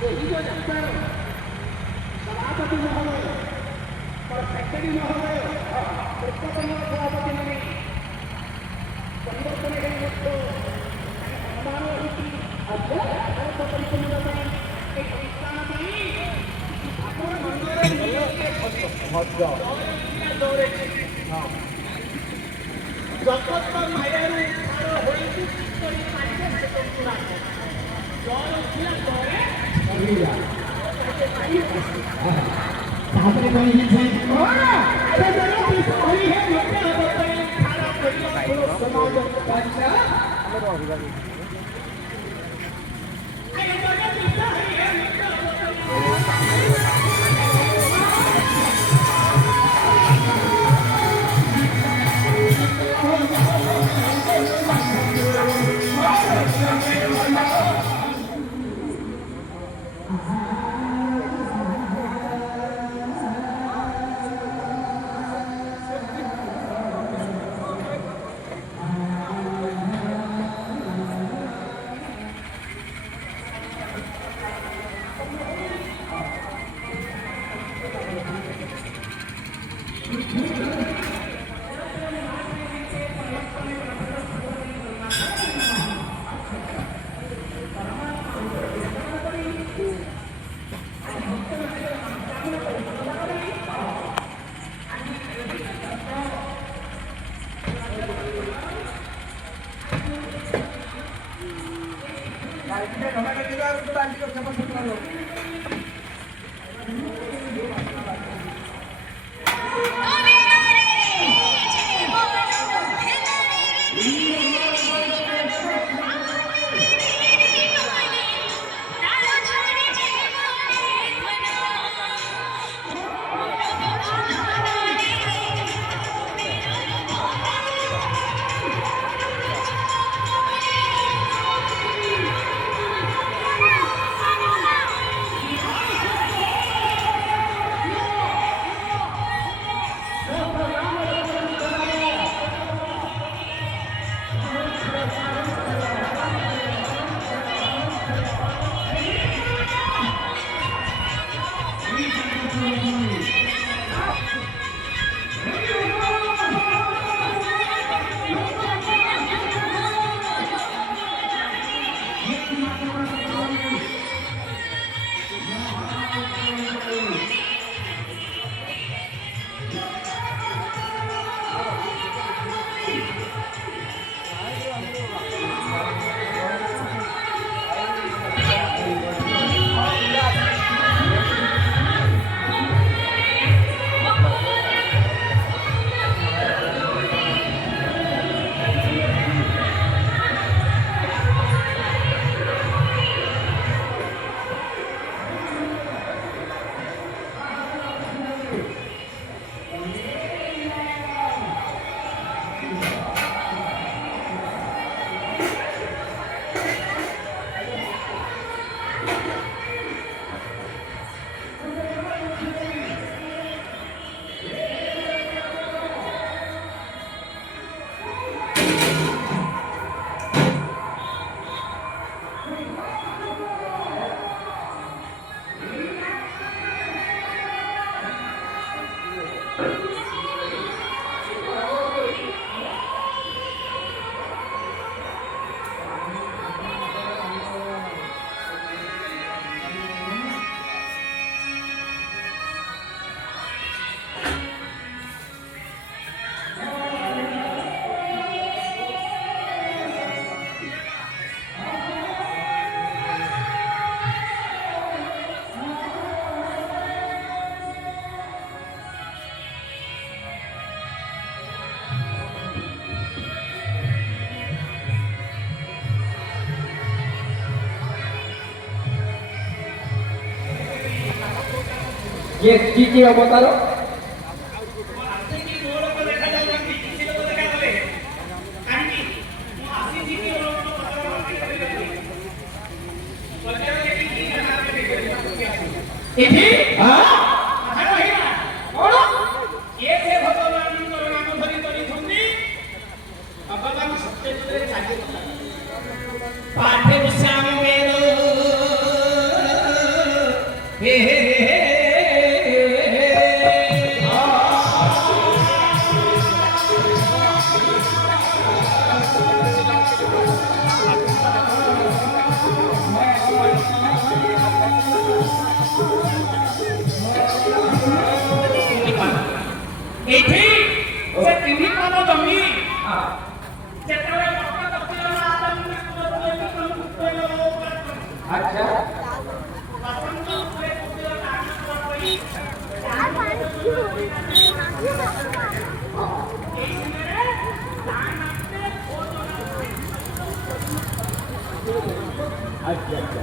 यही जो डॉक्टर सभापति महोदय और सेक्रेटरी महोदय पूर्वतन सभापति ने परिवर्तन हेतु अनुमान होती अध्यक्ष परिपूर्ण ପାଇଁ एक संस्थान ପାଇଁ ଠାକୁର ମନ୍ଦିରରେ ଦୌରେ ଜଗତ ମାୟାରୁ ଉଦ୍ଧାର ହୋଇଛି କରି ପାରିବେ ସେ ସଂସ୍ଥା ଜଳ ଉଠିଲା ପରେ ରହିଲା ତାପରେ କହି છે ସେ ଜଳ ପିସ ହୋଇ ହେ ଲୋକେ ଅବସ୍ଥାରେ ଖାରା କରିବା ସମାଜ ପାଛା ଆମେ ରହିବା ଏ ଜଳ ପିସ ହୋଇ ହେ ଲୋକେ ଅବସ୍ଥାରେ ये की अवतार पाठे श्याम ଏଠି ସେ ତିନି ପାଦ ଜମି हा. ଯେତେବେଳେ ମତେ ଦକ୍ଷିଣ अच्छा अच्छा अच्छा